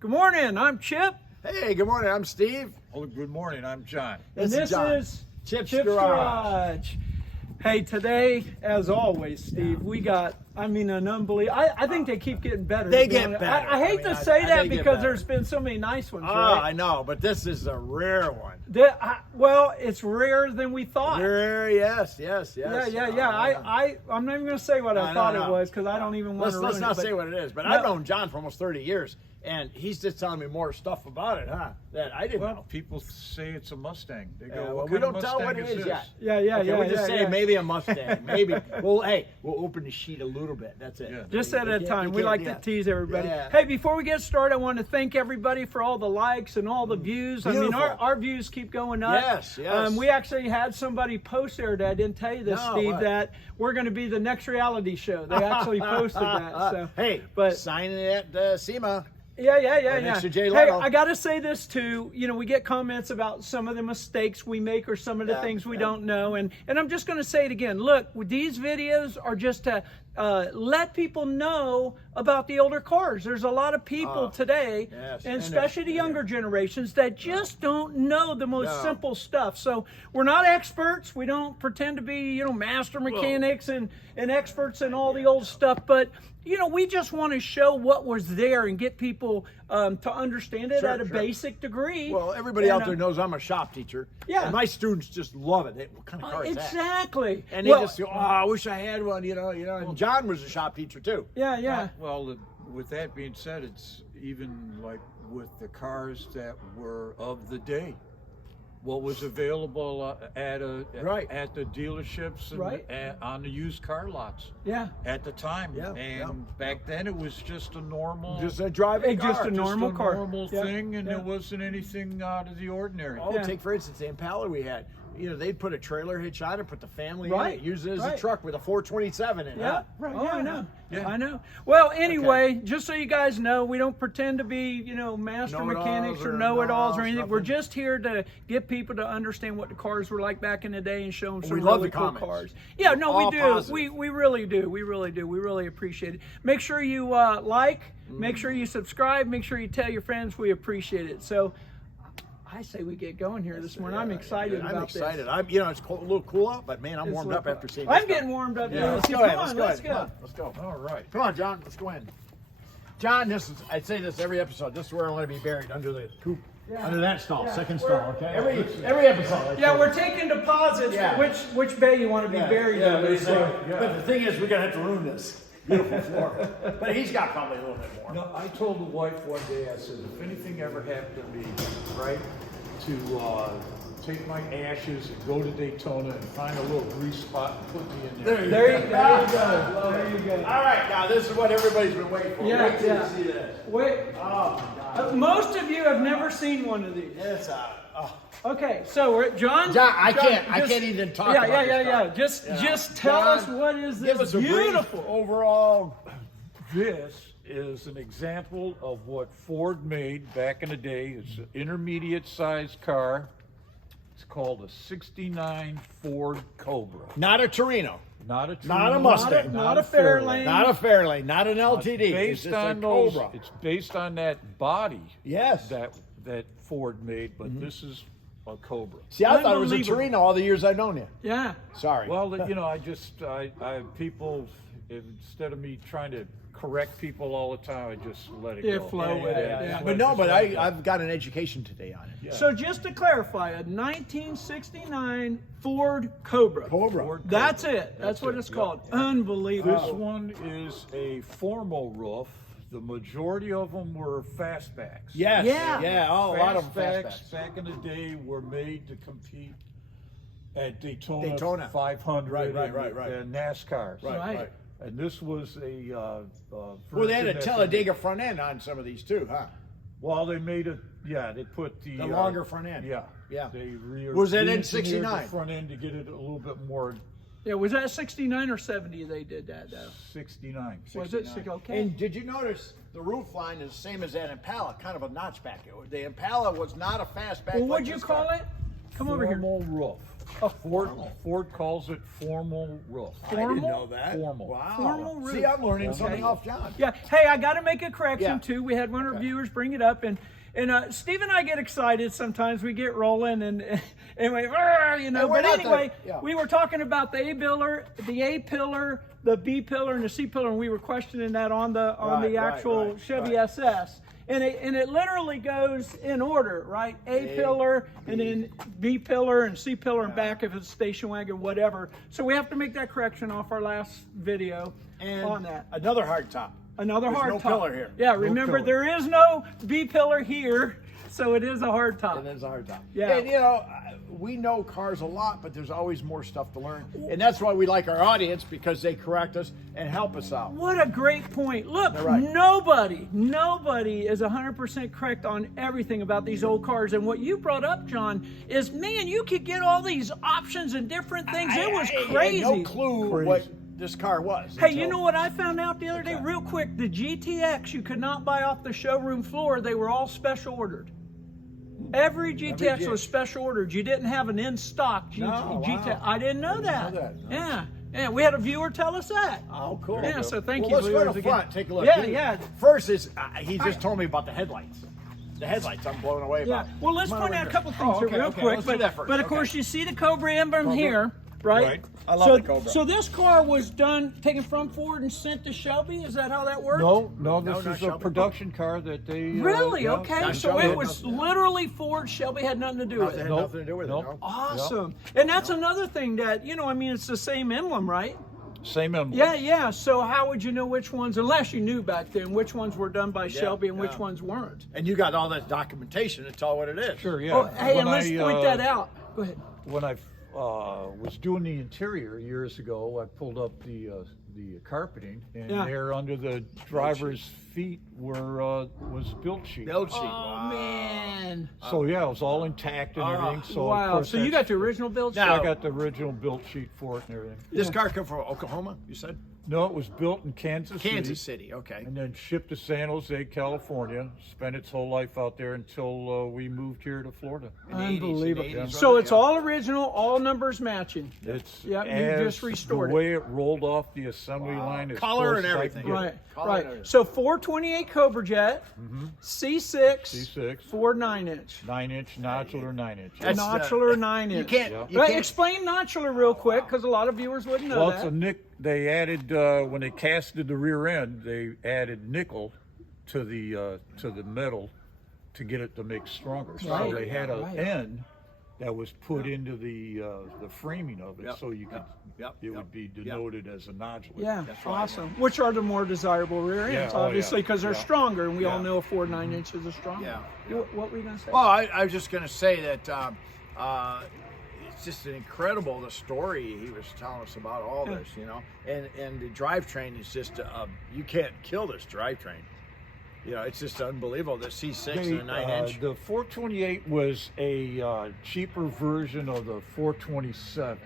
Good morning, I'm Chip. Hey, good morning, I'm Steve. Oh, good morning, I'm John. And this is Chip's Chip's Garage. Hey, today, as always, Steve, we got, an unbelievable. I think they keep getting better. They to be get honest. better. I hate to say I that they get because better. there's been so many nice ones, Oh, right? I know, but this is a rare one. Well, it's rarer than we thought. Rare, yes. Yeah. I'm not even going to say what I thought it was because I don't even want to ruin Let's not it. say what it is, but No. I've known John for almost 30 years, and he's just telling me more stuff about it, that I didn't Well, know. people say it's a Mustang. They go, Yeah, well, what we kind of don't tell what Mustang it is this? yet. Yeah. We just say yeah. maybe a Mustang, maybe. Well, hey, we'll open the sheet a little bit. That's it. Yeah. Just at a time. We like to tease everybody. Yeah. Hey, before we get started, I want to thank everybody for all the likes and all the views. Beautiful. Our views keep going up. Yes. We actually had somebody post there that I didn't tell you this, No, Steve, what? that we're going to be the next reality show. They actually posted that. So. Hey, but signing it at SEMA. Yeah. next to Jay Hey, Leno. I got to say this too. We get comments about some of the mistakes we make or some of the things we don't know. And I'm just going to say it again. Look, these videos are just to let people know about the older cars. There's a lot of people today, and especially the younger generations, that just don't know the most simple stuff. So we're not experts. We don't pretend to be, master mechanics and experts in all the old stuff. But we just want to show what was there and get people to understand it at a basic degree. Well, everybody And, out there knows I'm a shop teacher. Yeah. And my students just love it. What kind of car is that? Exactly. And they just go, oh, I wish I had one, And John was a shop teacher too. Yeah. Well, with that being said, it's even like with the cars that were of the day. What was available at the dealerships and on the used car lots at the time. Back then it was just a normal, Just a driving car. Just a normal car. normal thing, and there wasn't anything out of the ordinary. Oh, take for instance the Impala we had. They'd put a trailer hitch on it, put the family in Right, it, use it as a right. truck with a 427 in it. Yeah, Right. Oh, I know. Yeah. I know. Well, anyway, just so you guys know, we don't pretend to be, master Know-it-alls mechanics or or know-it-alls or no, anything. nothing. We're just here to get people to understand what the cars were like back in the day and show them some We love really the cool comments. cars. Yeah, no, All we do. positive. We really do. We really do. We really appreciate it. Make sure you like. Make sure you subscribe. Make sure you tell your friends. We appreciate it. So. I say we get going here this morning. I'm excited about I'm excited. this. It's cold, a little cool out, but man, I'm It's warmed a up little- after seeing I'm this getting stuff. warmed up. Yeah, let's go Come ahead. on, Let's go. Let's go. All right. Come on, John. Let's go in. John, I say this every episode. This is where I want to be buried under the coupe. Under that stall, second stall, okay? Every episode. Yeah, we're taking deposits. Yeah. Which bay you want to be buried in? But the thing is, we're gonna have to ruin this beautiful floor. But he's got probably a little bit more. No, I told the wife one day, I said, if anything ever happened to me, right, to take my ashes and go to Daytona and find a little grease spot and put me in there. There you go. There you go. All right, now this is what everybody's been waiting for. Yeah, Wait till yeah. you see this. Wait. Oh my God. Most of you have never seen one of these. It's Okay, so we're John. I can't even talk about this car. Just tell John, us what is give this us a brief beautiful. overall. This is an example of what Ford made back in the day. It's an intermediate sized car. It's called a 69 Ford Cobra. Not a Torino. Not a Not a Mustang. Not a Fairlane. Not a Fairlane. Not an LTD. It's Based just on a those, Cobra. it's based on that body Yes. that Ford made, but this is a Cobra. See, I thought it was a Unbelievable. Torino all the years I've known you. Yeah. Sorry. Well, I people, instead of me trying to correct people all the time, I just let it go. Flow with it. Yeah. But no, but I've got an education today on it. Yeah. So just to clarify, a 1969 Ford Cobra. Cobra. Ford That's Cobra. it. That's what it, it's yeah. called. Unbelievable. This one is a formal roof. The majority of them were fastbacks. Yes. Yeah. Yeah. Oh, a lot of Fastbacks fastbacks. back in the day were made to compete at Daytona, Daytona. 500 Right, and NASCARs. Right. And this was a Well, they had a version that Talladega front end on some of these too, huh? Well, they made it. Yeah, they put the longer front end. Yeah, Yeah. They Was that in re-engineered 69? the front end to get it a little bit more Yeah, was that 69 or 70 they did that though? 69. Was it? 69. Okay. And did you notice the roof line is the same as that Impala, kind of a notchback? The Impala was not a fastback. Well, like what'd you this call car. it? Come over here. Formal roof. Ford calls it formal roof. I didn't know that. Formal. Wow. Formal roof. See, I'm learning something off John. Yeah. Hey, I got to make a correction Yeah. too. We had one of our viewers bring it up, and Steve and I get excited sometimes. We get rolling, and we, you know. But anyway, we were talking about the A pillar, the B pillar, and the C pillar, and we were questioning that on the actual Chevy SS. And it literally goes in order, right? A pillar, and then B pillar, and C pillar, and back if it's station wagon, whatever. So we have to make that correction off our last video on that. Another hard top. Another hard top. No pillar here. Yeah, remember there is no B pillar here, so it is a hard top. It is a hard top. Yeah. And you know, we know cars a lot, but there's always more stuff to learn. And that's why we like our audience, because they correct us and help us out. What a great point. Look, nobody is 100% correct on everything about these old cars. And what you brought up, John, is, man, you could get all these options and different things. It was crazy. I had no clue what this car was. Hey, you know what I found out the other day? Real quick, the GTX you could not buy off the showroom floor. They were all special ordered. Every GTX was special ordered. You didn't have an in-stock GTX. Wow. I didn't know that. No. Yeah, we had a viewer tell us that. Oh, cool. Yeah, so thank you. Let's go to the front. Take a look. Yeah. First is he just told me about the headlights. The headlights, I'm blown away about. Well, let's point out a couple things here real quick. Let's do that first. But of course, you see the Cobra emblem here, right? I love the Cobra. So this car was taken from Ford and sent to Shelby. Is that how that worked? No, this is a production car that they... Really? Okay, not so Shelby. it was literally Ford. Shelby had nothing to do with it. Nothing to do with it. No. Awesome. And that's another thing that, it's the same emblem, right? Same emblem. Yeah. So how would you know which ones, unless you knew back then, which ones were done by Shelby and which ones weren't? And you got all that documentation to tell what it is. Sure, yeah. Oh, hey, and let's point that out. Go ahead. When I was doing the interior years ago, I pulled up the carpeting, and there under the driver's feet was build sheet. Build sheet. Oh, wow. man. So yeah, it was all intact and everything. So wow. of course So you got the original build sheet? I got the original build sheet for it and everything. This car come from Oklahoma, you said? No, it was built in Kansas City. Kansas City, okay. And then shipped to San Jose, California. Spent its whole life out there until we moved here to Florida. Unbelievable. So it's all original, all numbers matching. It's you just restored the way it rolled off the assembly line. Is color and everything. Right. So 428 Cobra Jet, C6, Ford 9-inch. 9-inch nodular 9-inch. Nodular 9-inch. You can't explain nodular real quick, because a lot of viewers wouldn't know Well, that. it's a nick. They added when they casted the rear end, they added nickel to the metal to get it to make stronger. So they had an end that was put into the framing of it, so you could it would be denoted as a nodular. Yeah, that's awesome. Which are the more desirable rear ends, obviously, because they're stronger, and we all know a Ford 9-inch is a stronger. What were you going to say? Well, I was just going to say that it's just incredible, the story he was telling us about all this, and the drivetrain is just you can't kill this drivetrain. It's just unbelievable. The C6 and the 9-inch. The 428 was a cheaper version of the 427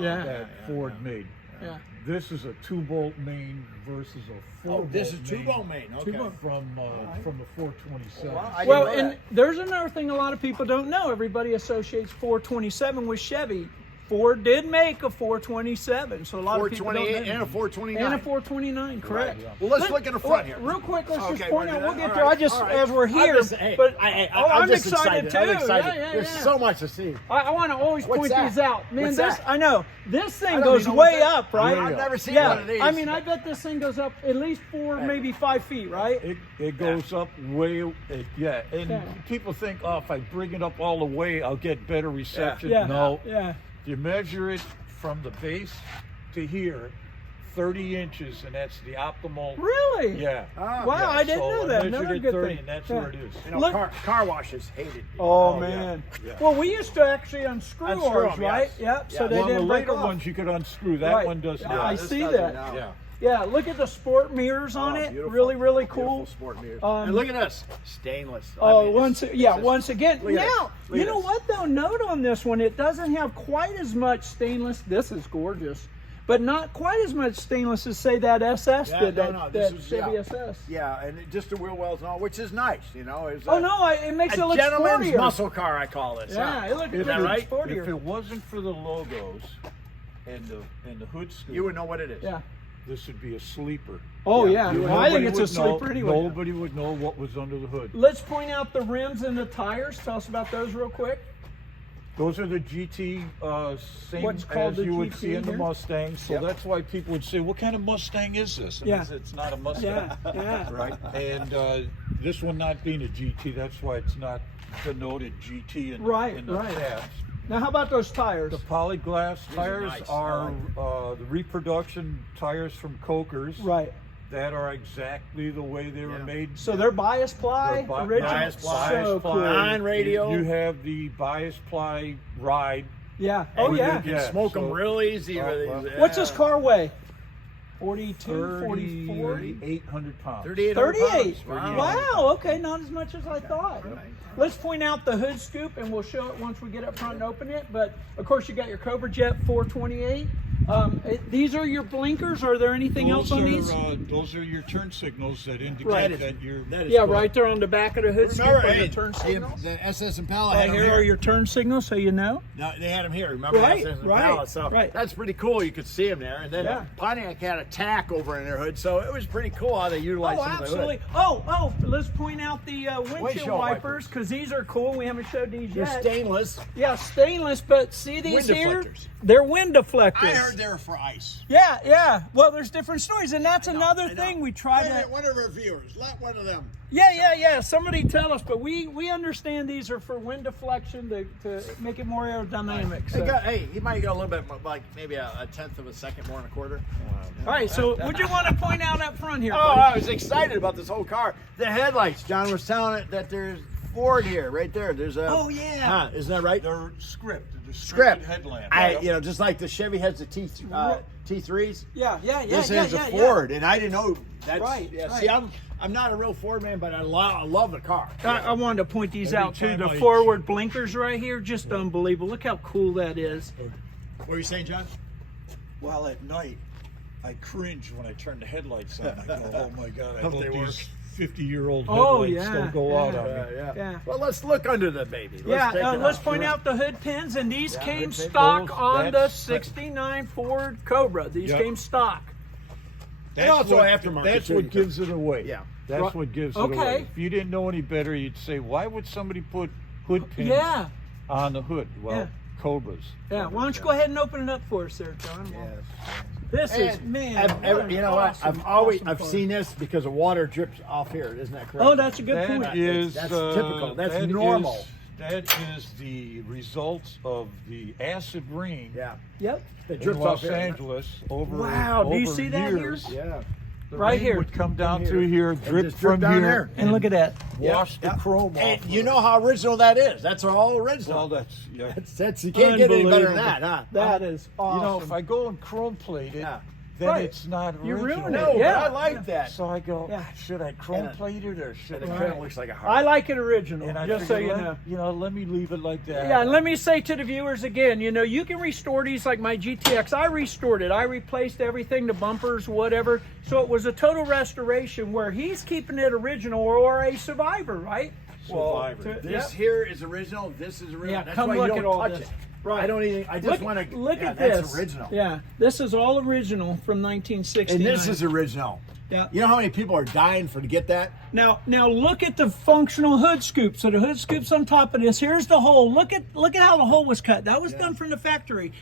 that Ford made. Yeah. This is a 2-bolt main versus a 4-bolt. This is 2-bolt main. Okay. From the 427. Well, and there's another thing a lot of people don't know. Everybody associates 427 with Chevy. Ford did make a 427, so a lot of people don't know. 428 and a 429. And a 429, correct. Right. Well, let's look at the front here. Real quick, let's just point out. We'll get there. As we're here, I'm excited too. Yeah. There's so much to see. I want to always point these out. Man, I know this thing don't goes even know way what up, right? I've never seen one of these. I mean, I bet this thing goes up at least 4, maybe 5 feet, right? It goes up way, and people think, if I bring it up all the way, I'll get better reception. No. You measure it from the base to here, 30 inches, and that's the optimal. Really? Yeah. Wow, I didn't know that. Another good 30, thing. and that's where it is. Car washes hated. Oh, man. Yeah. Well, we used to actually unscrew ours, right? Yep. So they didn't the break later off. ones you could unscrew. That one does not. I see that. Yeah, look at the sport mirrors on it. Beautiful. Really cool. Sport mirrors. And look at this, stainless. Once again. Now, you know what though? Note on this one, it doesn't have quite as much stainless. This is gorgeous. but not quite as much stainless as say that SS did. That Chevy SS. Yeah, and just the wheel wells and all, which is nice, you know. It makes it look gentleman's sportier. muscle car, I call this. Yeah, it looks right? sportier. If it wasn't for the logos and the hood scoop, you would know what it is. Yeah. this would be a sleeper. Oh yeah, well, I think it's a would know- sleeper anyway. Nobody would know what was under the hood. Let's point out the rims and the tires. Tell us about those real quick. Those are the GT, same What's called as the you would GT see in the here? Mustang. So Yep. that's why people would say, "What kind of Mustang is this?" And Yeah. it's not a Mustang, Yeah. right? And this one not being a GT, that's why it's not denoted GT in, in the tabs. Now, how about those tires? The polyglass tires nice. are the reproduction tires from Cokers. Right. That are exactly the way they were made. So they're bias ply, They're original. bias ply. So cool. Non-radial. You have the bias ply ride. Yeah. Oh And yeah. You can smoke them real easy. What's this car weigh? 42, 44? 3,800 pounds. 38. Wow. Wow. Okay, not as much as I thought. Right. Let's point out the hood scoop, and we'll show it once we get up front and open it. But of course, you got your Cobra Jet 428. These are your blinkers. Are there anything else on these? Those are your turn signals that indicate Right. that you're. Yeah, right there on the back of the hood scoop Remember, are your hey, turn signals. the SS Impala Right had them here are your turn signals, so you know. No, they had them here. Remember Right, the SS right, Impala? So right. that's pretty cool. You could see them there. And then Yeah. Pontiac had a tack over in their hood, so it was pretty cool how they utilized Oh, some of the absolutely. hood. Oh, let's point out the windshield Windshield wipers, because these are cool. We haven't showed these They're yet. stainless. Yeah, stainless, but see these Wind here? deflectors. They're wind deflectors. I heard they were for ice. Yeah. Well, there's different stories, and that's another thing we try to. One of our viewers, let one of them. Yeah. Somebody tell us, but we understand these are for wind deflection to make it more aerodynamic. So. Hey, he might go a little bit, like maybe a tenth of a second more and a quarter. All right, so what do you want to point out up front here? Oh, buddy? I was excited about this whole car. The headlights. John was telling it that there's Ford here, right there. There's a. Oh, yeah. Isn't that right? They're script. The Script headlamp. just like the Chevy has the T3s. Yeah. This is a Ford, and I didn't know that's Right. See, I'm not a real Ford man, but I love the car. I wanted to point these Every out too. time The I- forward blinkers right here, just unbelievable. Look how cool that is. What were you saying, John? Well, at night, I cringe when I turn the headlights on. I go, "Oh my God! I Hope hope they these 50-year-old Oh, headlights yeah, don't go out on me." Yeah. Well, let's look under the baby. Let's take it Let's out. point out the hood pins, and these came hood pins. stock Those- on the that's- 69 Ford Cobra. These Yep. came stock. And also aftermarket, That's too, what you gives it away. Yeah. That's what gives it Okay. away. If you didn't know any better, you'd say, "Why would somebody put hood pins Yeah. on the hood?" Well, Yeah. Cobras. Yeah. Why don't you go ahead and open it up for us there, John? This is, And man. what you an know what? awesome, I've awesome car. seen this because the water drips off here. Isn't that correct? Oh, that's a good point. That is That's typical. That's that normal. That is the result of the acid rain Yeah. Yep. It in drips Los off here. Angeles over. Wow, do you over see that here? years. Yeah. The Right rain here. would come down here. through here, And drip just drip from down here, there. And look at that. wash the chrome And off. you of know it. how original that is. That's all original. Well, That's you can't get any better than that, huh? That is awesome. you know, if I go and chrome plate it, Yeah. then Right. it's not You original. ruin it. No, Yeah. but I like that. So I go, Yeah. should I chrome Yeah. plate it or should And it I? kind of looks like a heart. I like it original, And I just so figure, you know. let me leave it like that. Yeah, and let me say to the viewers again, you can restore these like my GTX. I restored it. I replaced everything, the bumpers, whatever. So it was a total restoration where he's keeping it original or a survivor, right? Survivor. This here is original. This is original. Yeah, That's come why look you at don't all touch this. it. Right. I don't even. I just want to look at that's this. original. Yeah, this is all original from 1969. And this is original. Yeah. You know how many people are dying to get that? Now look at the functional hood scoop. So the hood scoop's on top of this. Here's the hole. Look at how the hole was cut. That was done from the factory.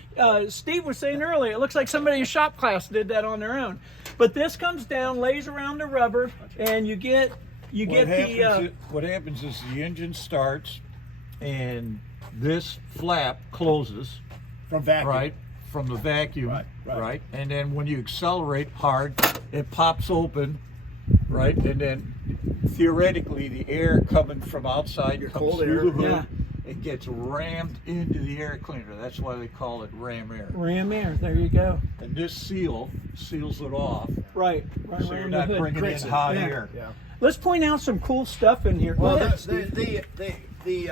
Steve was saying earlier, it looks like somebody in shop class did that on their own. But this comes down, lays around the rubber, and you get What happens is the engine starts and this flap closes, From vacuum. right, from the vacuum, Right. And then when you accelerate hard, it pops open, right, and then theoretically the air coming from outside Your comes cold through air. the hood. Yeah. It gets rammed into the air cleaner. That's why they call it ram air. ram air. There you go. And this seals it off, right so you're around not the hood. bringing in Creates it. hot Yeah. air. Yeah. Let's point out some cool stuff in here. Go Well, ahead, the Steve. the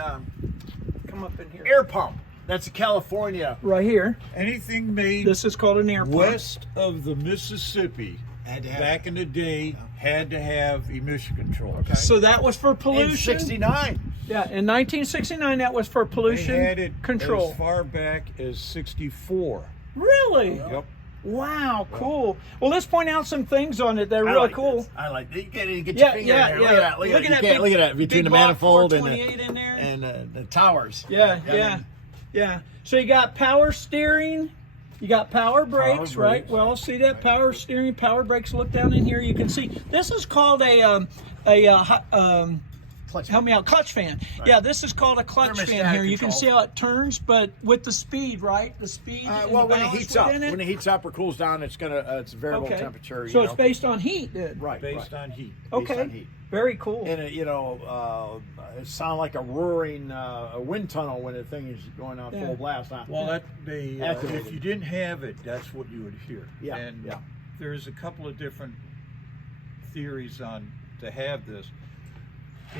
Come up in here. air pump. That's California. right here. Anything made This is called an airplane. west of the Mississippi Had to have back in the day had to have emission control. Okay. So that was for In pollution. '69. Yeah, in 1969, that was for They pollution had it control. as far back as '64. Really? Yep. Wow, cool. Well, let's point out some things on it that are really cool. I like this. You can't even get Yeah, your finger yeah, in there. yeah. Look at that. Look at that. You can't look at that between big the block manifold 428 in there. and the towers. Yeah, yeah. So you got power steering, you got power brakes, right? brakes. Well, see that power steering, power brakes. Look down in here. You can see this is called Clutch. help me out, clutch fan. Yeah, this is called a clutch Thermostatic fan here. You can control. see how it turns, but with the speed, right? The speed. and Well, the when it balance heats up, within it. when it heats up or cools down, it's it's variable Okay. temperature. So you it's know. based on heat, then. right, Based right. on heat. Based Okay. on heat. Very cool. And it, it sounds like a roaring a wind tunnel when the thing is going on Yeah. full blast. Huh? Well, if Activated. you didn't have it, that's what you would hear. Yeah, And yeah. there's a couple of different theories on to have this.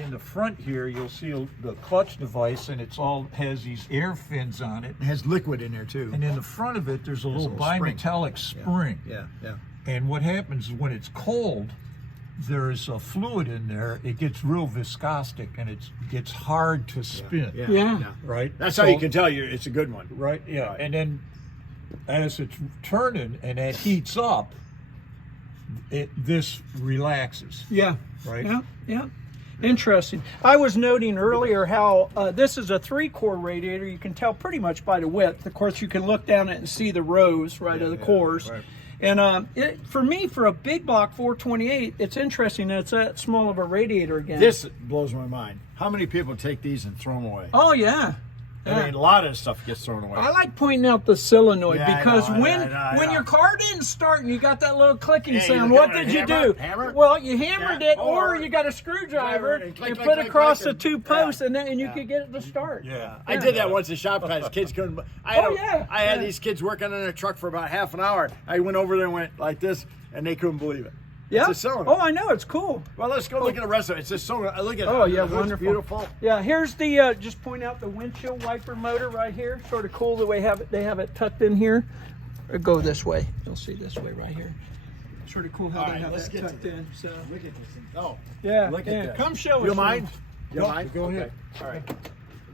In the front here, you'll see the clutch device, and it's all has these air fins on it. It has liquid in there too. And in the front of it, there's a little little spring. bimetallic spring. Yeah, yeah. And what happens is when it's cold, there's a fluid in there. It gets real viscostic, and it gets hard to spin. Yeah. Right. That's how you can tell it's a good one. Right. Yeah. Right. And then as it's turning and it heats up, this relaxes. Yeah. Right. Yeah. Yeah. Interesting. I was noting earlier how this is a 3-core radiator. You can tell pretty much by the width. Of course, you can look down it and see the rows, right, of the cores. right. And for me, for a big block 428, it's interesting that it's that small of a radiator again. This blows my mind. How many people take these and throw them away? Oh, yeah. I mean, a lot of stuff gets thrown away. I like pointing out the solenoid Yeah, I because know, I when know. your car didn't start and you got that little clicking Yeah, you sound, got what a did you hammer? do? Hammer? Well, you hammered Yeah, it, or or you got a screwdriver and click, and click, put click, across click, the and- two posts, yeah. and then you could get it to start. Yeah. I did that once in shop class. Kids couldn't. I had Yeah. these kids working in a truck for about half an hour. I went over there and went like this, and they couldn't believe it. Yeah. It's a cylinder. Oh, I know, it's cool. Well, let's go look at the rest of it. It's just so. Look at it. Oh, yeah, The hood's wonderful. beautiful. Yeah, here's the just point out the windshield wiper motor right here. Sort of cool the way they have it tucked in here. Or go this way. You'll see this way right here. Sort of cool how All they right, have let's that get to tucked this. in. So Look at this thing. Oh, yeah, look yeah. at that. Come show us. You mind? You No, mind? go ahead. Okay. All right.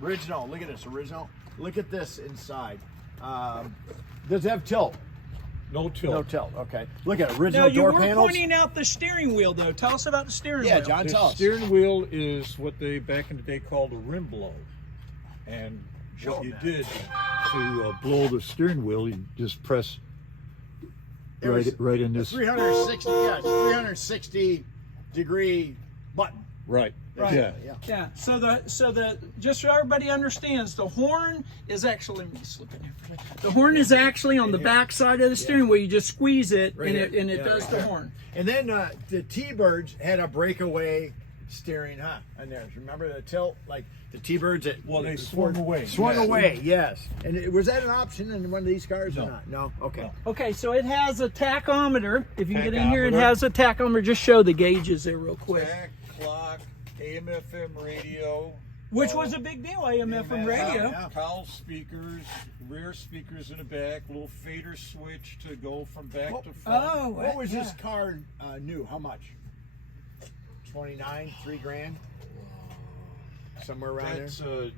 Original. Look at this. Original. Look at this inside. Does it have tilt? No tilt. No tilt. Okay. Look at it. Now Original you door were panels. pointing out the steering wheel though. Tell us about the steering Yeah, wheel. John, The tell us. steering wheel is what they back in the day called a rim blow, and Show what you them did to blow the steering wheel, you just press It was right in this. 360. Yeah, it's 360 degree button. Right. Right. Yeah. Yeah. So the just so everybody understands, the horn is actually let me slip in here for a minute. The horn is actually on the back side of the steering wheel. You just squeeze it Right and here. it Yeah, does right the there. horn. And then the T-Birds had a breakaway steering, huh? And there's remember the tilt, like the T-Birds that Well, they swung away. Swung Yeah. away, yes. And was that an option in one of these cars or No. not? No. Okay. No. Okay, so it has a tachometer. If you get in here, it Tachometer. has a tachometer. Just show the gauges there real quick. Back clock, AM/FM radio. Which was a big deal, AM/FM radio. Yeah. Cowl speakers, rear speakers in the back, little fader switch to go from back to front. Oh, What was yeah. this car new? How much? 29, $3,000, somewhere around That's there.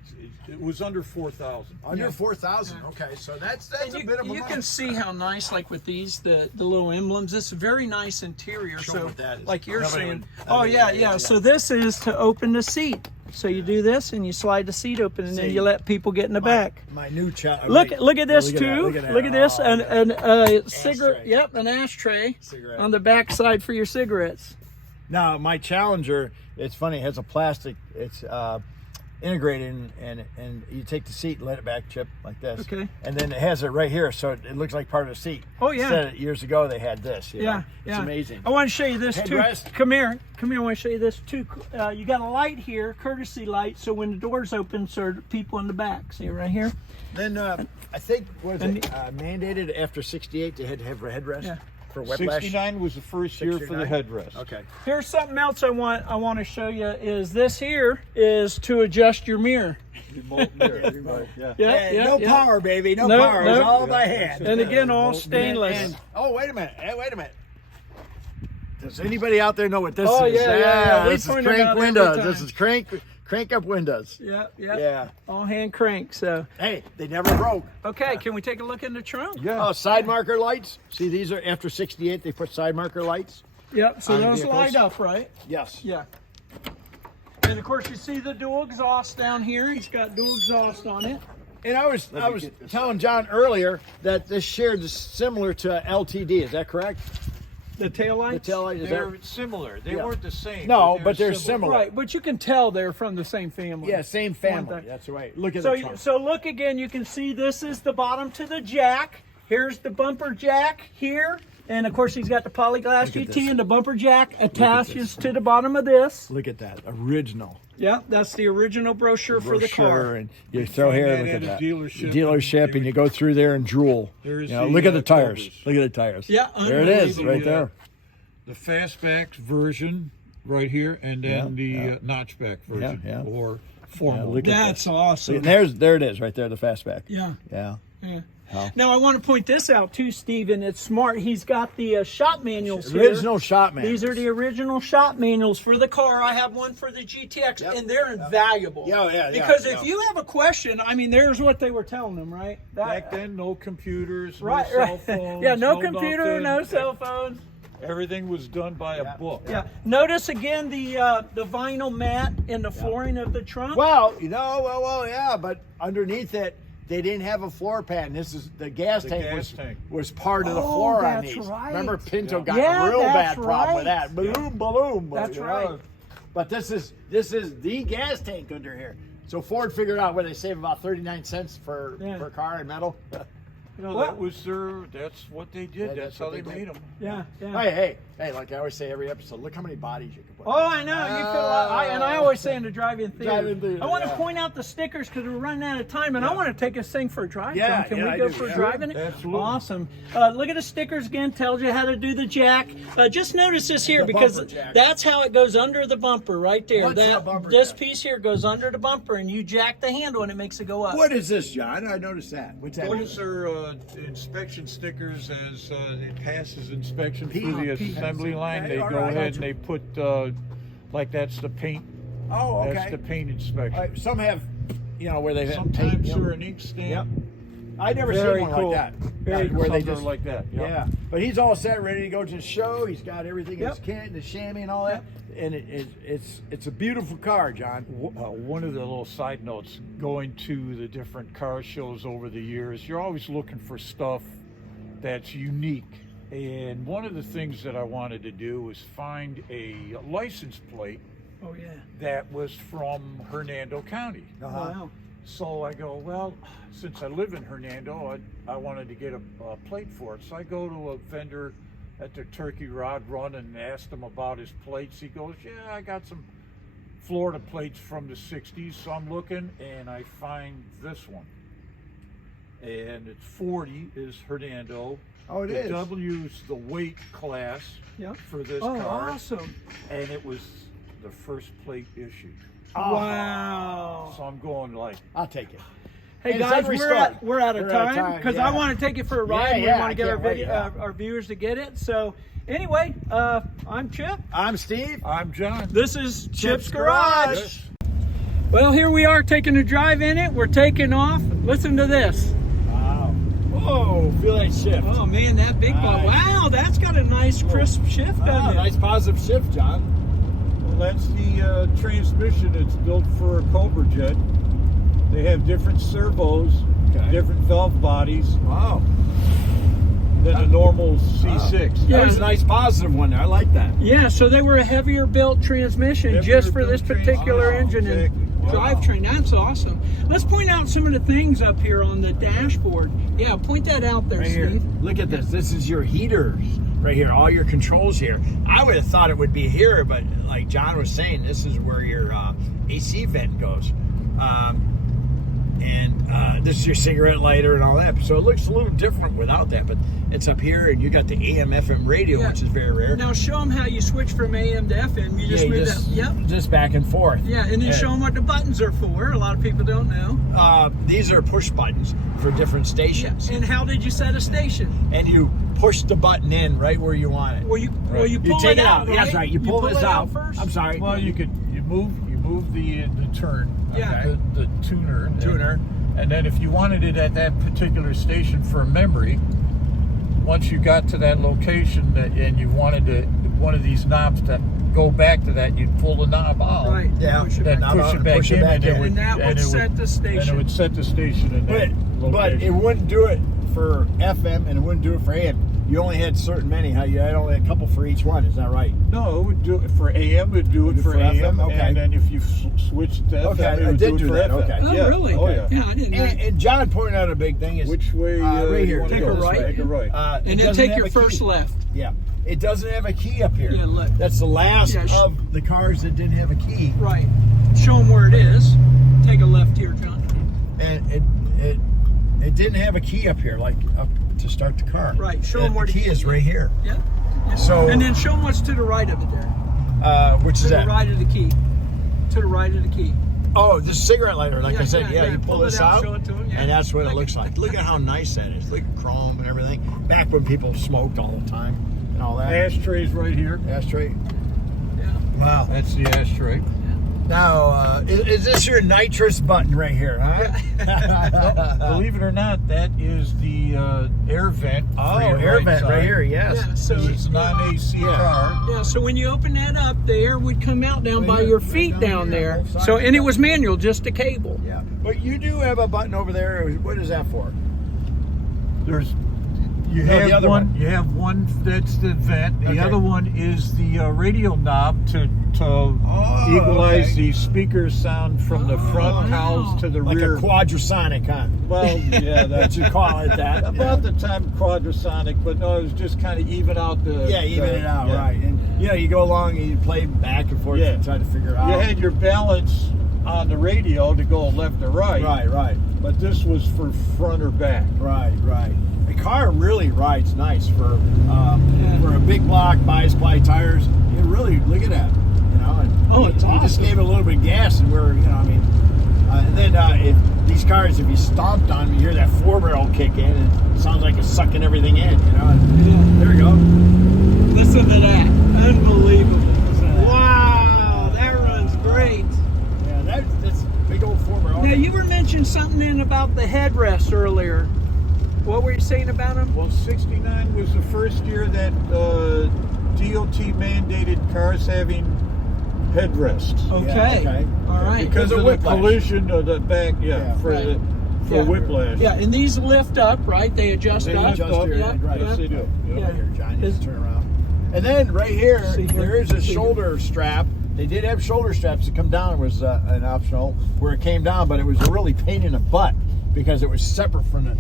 it was under 4,000. Under 4,000. Okay, so that's a You, bit of a you month. can see how nice, like with these, the little emblems. This is a very nice interior. Show So, what that is. like you're Nobody saying, would- oh nobody yeah, would- yeah. So this is to open the seat. So you do this and you slide the seat open, and then See, you let people get in the back. My new child. Look at this that, too. Look at, that. Look at this, Oh, and yeah. cigarette. Ashtray. Yep, an ashtray Cigarette. on the back side for your cigarettes. Now my Challenger, it's funny, it has a plastic. It's integrated, and you take the seat and let it back, Chip, like this. Okay. And then it has it right here, so it looks like part of the seat. Oh, yeah. Instead of years ago they had this. You know? Yeah, It's yeah. amazing. I want to show you this too. Headrest. Come here. I want to show you this too. You got a light here, courtesy light, so when the doors open, so the people in the back. See right here? Then I think was it mandated after '68 they had to have a headrest. Yeah. For whiplash? 69 was the first year for the 69? headrest. Okay. Here's something else I want to show you. Is this here is to adjust your mirror. Remote mirror. Remote, yeah. Hey, no power, baby. No power. It's all by hand. And again, all stainless. And, oh, wait a minute. Hey, wait a minute. Does anybody out there know what this Oh, is? yeah. We This is point it crank out every windows. time. This is crank up windows. Yeah. All hand crank. So, Hey, they never broke. okay, can we take a look in the trunk? Yeah. Oh, side marker lights. See, these are after 68. They put side marker lights. Yep. So On those vehicles? light up, right? Yes. Yeah. And of course, you see the dual exhaust down here. He's got dual exhaust on it. And I was telling John earlier that this shared is similar to LTD. Is that correct? The taillights? The tail light is They're that? similar. They Yeah. weren't the same. No, but they're similar. Right, but you can tell they're from the same family. Yeah, same family. thing. That's right. Look at the So, trunk. so look again, you can see this is the bottom to the jack. Here's the bumper jack here. And of course, he's got the polyglass Look at GT this. and the bumper jack attaches to the bottom of this. Look at that original. Yeah, that's the original brochure for the Brochure, car. and you throw here. that Look at at a that. dealership. Dealership, and you go through there and drool. There's Look the, at the tires. Cobras. Look at the tires. Yeah, there it is, unbelievable. right there. The fastback version right here, and then the notchback version, Yeah. or formal. look at That's awesome. And there it is, right there, the fastback. Yeah. Yeah. Yeah. How? Now I want to point this out too, Steven. It's smart. He's got the shop manuals here. Original shop man. These are the original shop manuals for the car. I have one for the GTX, and they're invaluable. Yeah. Because if you have a question, I mean, there's what they were telling them, right? Back then, no computers, right, no cell right. phones. Yeah, no computer, nothing. no cell phones. Everything was done by a book. Yeah. Notice again the vinyl mat in the flooring of the trunk. Well, yeah, but underneath it, they didn't have a floor pan. This is the gas tank was part of the floor on that's these. right. Remember, Pinto got Yeah, a real that's bad problem with right. that. Balloon. That's you know. right. But this is the gas tank under here. So Ford figured out where they save about 39 cents per car in metal. You know, that's what they did. Yeah, that's how they made them. Yeah. Hey, like I always say every episode, look how many bodies you can put. Oh, I know. You feel and I always say in the drive-in theater. Theater, I want to point out the stickers because we're running out of time, and I want to take this thing for a drive. Yeah, Can yeah, we I go do, for a yeah. drive-in? Absolutely. Awesome. Look at the stickers again. Tells you how to do the jack. Just notice this here The because bumper jack. that's how it goes under the bumper right there. What's that bumper This jack? piece here goes under the bumper, and you jack the handle, and it makes it go up. What is this, John? I noticed that. What's that? Those are inspection stickers as it passes inspection through the assembly line. Okay, They all go right. ahead and they put, like that's the paint. Oh, okay. That's the paint inspection. All right, some have, where they have Sometimes tape. they're an ink stamp. Yep. I never Very seen one cool. like that. Very where they Something just like that. Yep. Yeah, but he's all set, ready to go to the show. He's got everything in his Yep. kit, the chamois and all that, and it's a beautiful car, John. One of the little side notes, going to the different car shows over the years, you're always looking for stuff that's unique. And one of the things that I wanted to do was find a license plate Oh yeah. that was from Hernando County. Wow. So I go, well, since I live in Hernando, I wanted to get a plate for it. So I go to a vendor at the Turkey Rod Run and asked him about his plates. He goes, yeah, I got some Florida plates from the 60s. So I'm looking and I find this one. And it's 40 is Hernando. Oh, it the is. W's the weight class for this Oh, car. awesome. And it was the first plate issued. Wow. So I'm going like, I'll take it. Hey And guys, every we're start. out of We're out of time time, because yeah. I want to take it for a ride. and we Yeah, want I to get can't wait, our viewers to get it. So anyway, I'm Chip. I'm Steve. I'm John. This is Chip's Chip's Garage. Garage. Well, here we are taking a drive in it. We're taking off. Listen to this. Wow. Whoa, feel that shift. Oh man, that big ball. Nice. Wow, that's got a nice crisp shift, doesn't it? Nice positive shift, John. Well, that's the transmission. It's built for a Cobra jet. They have different servos, different valve bodies Wow. than a normal C6. Yeah. That was a nice positive one there. I like that. Yeah, so they were a heavier built transmission Heavier just for this built particular transmission. engine Exactly. and Wow. drivetrain. That's awesome. Let's point out some of the things up here on the dashboard. Yeah, point that out there, Right here. Steve. Look at this. This is your heaters right here. All your controls here. I would have thought it would be here, but like John was saying, this is where your AC vent goes. this is your cigarette lighter and all that. So it looks a little different without that, but it's up here, and you got the AM FM radio, which is very rare. Now show them how you switch from AM to FM. You just move that. Yep. Just back and forth. Yeah, and then show them what the buttons are for. A lot of people don't know. These are push buttons for different stations. Yeah. And how did you set a station? And you push the button in right where you want it. Well, you pull take it out. Right? That's right. You pull this out first. I'm sorry. Well, you move the turn. Yeah. The tuner. And then if you wanted it at that particular station for memory, once you got to that location and you wanted one of these knobs to go back to that, you'd pull the knob out. Right. Yeah. Push it Then back. push it back in. And that would set the station. And it would set the station in that location. But it wouldn't do it for FM, and it wouldn't do it for AM. You only had certain many. You had only a couple for each one. Is that right? No, it would do it for AM. It would do it for AM. FM? Okay. And then if you switched to FM, it would do it for that. FM. Okay. Oh, Yeah. really? Oh, yeah. Yeah, I didn't know. And John pointed out a big thing is Which way? right here. You Take go? a right. Take a right. And then take your first left. Yeah. It doesn't have a key up here. Yeah, look. That's the last of the cars that didn't have a key. Right. Show them where it is. Take a left here, John. And it didn't have a key up here, like up to start the car. Right. Show them where the key is right here. Yeah. So and then show them what's to the right of it there. Which is To that? the right of the key. To the right of the key. Oh, this cigarette lighter, like I said, you pull this out, show it to them, and that's what it looks like. Look at how nice that is. Look at chrome and everything. Back when people smoked all the time and all that. Ashtray's right here. Ashtray. Yeah. Wow. That's the ashtray. Now, is this your nitrous button right here, huh? Believe it or not, that is the air vent. Oh, air vent right here, yes. Yeah, so It's a non-AC car. Yeah, so when you open that up, the air would come out down by here, your right feet down down here, there. both sides. So, and it was manual, just a cable. Yeah, but you do have a button over there. What is that for? You No, the have other one. one. You have one that's the vent. The Okay. other one is the radio knob to equalize the speaker sound from the front house to the Like rear. a quadrasonic, huh? Well, yeah, That you call it that. about the time quadrasonic, but no, it was just kind of even out the. Yeah, even it out, yeah. right. And you go along and you play back and forth and try to figure out. You had your balance on the radio to go left or right. Right. But this was for front or back. Right. The car really rides nice for a big block, bias-ply tires. You really look at that, And It's you just awesome. gave it a little bit of gas, and and then if these cars, if you stomped on them, you hear that 4-barrel kick in, and it sounds like it's sucking everything in, And there you go. Listen to that. Unbelievable. Wow, that runs great. Yeah, that's big old 4-barrel. Now, you were mentioning something in about the headrest earlier. What were you saying about them? Well, 69 was the first year that DOT mandated cars having headrests. Okay. All right. Because of the whiplash. collision of the back, for whiplash. Yeah, and these lift up, right? They adjust They up. lift up, Yeah, right. Yes, they do. Yeah. Right here, John, just turn around. And then right here, See here? there is a See shoulder strap. They did have shoulder straps to come down. It was an optional where it came down, but it was a really pain in the butt because it was separate from the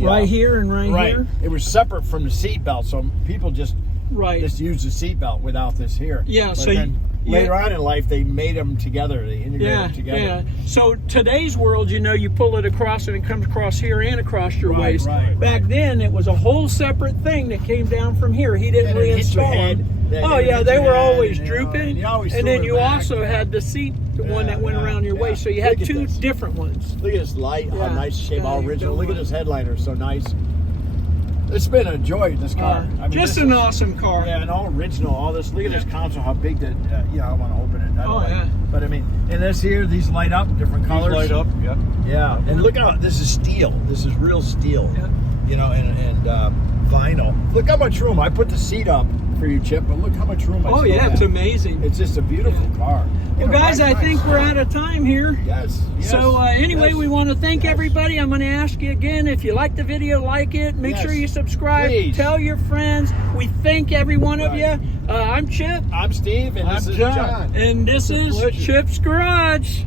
right here and right here. It was separate from the seat belt, so people just Right. use the seat belt without this here. Yeah, But so then you- later on in life, they made them together. They integrated them together. Yeah. So today's world, you pull it across and it comes across here and across your Right, waist. right. Back then, it was a whole separate thing that came down from here. He didn't And it hit your reinstall head. them. Yeah, Oh it yeah, hit they your were head, always and, drooping. and you always And threw then it you back. also had the seat, the one that went around your waist. So you had Look at two this. different ones. Look at this light, Yeah. how nice shape, all Yeah, original. go Look at on. this headliner, so nice. It's been a joy, this car. Just this an is- awesome car. Yeah, and all original, all this. Look at this console, how big that, I want to open it. I don't Oh, like- yeah. But and this here, these light up, different colors. These light up, yep. Yeah, and look how, this is steel. This is real steel. Yeah. And vinyl. Look how much room. I put the seat up for you, Chip, but look how much room I Oh still yeah, have. it's amazing. It's just a beautiful car. Well, guys, I think we're out of time here. Yes. So anyway, yes. we want to thank Yes. everybody. I'm going to ask you again, if you like the video, like it. Make Yes. sure you subscribe. Please. Tell your friends. We thank every one of Right. you. I'm Chip. I'm Steve, and this I'm is John. John. And this It's a is pleasure. Chip's Garage.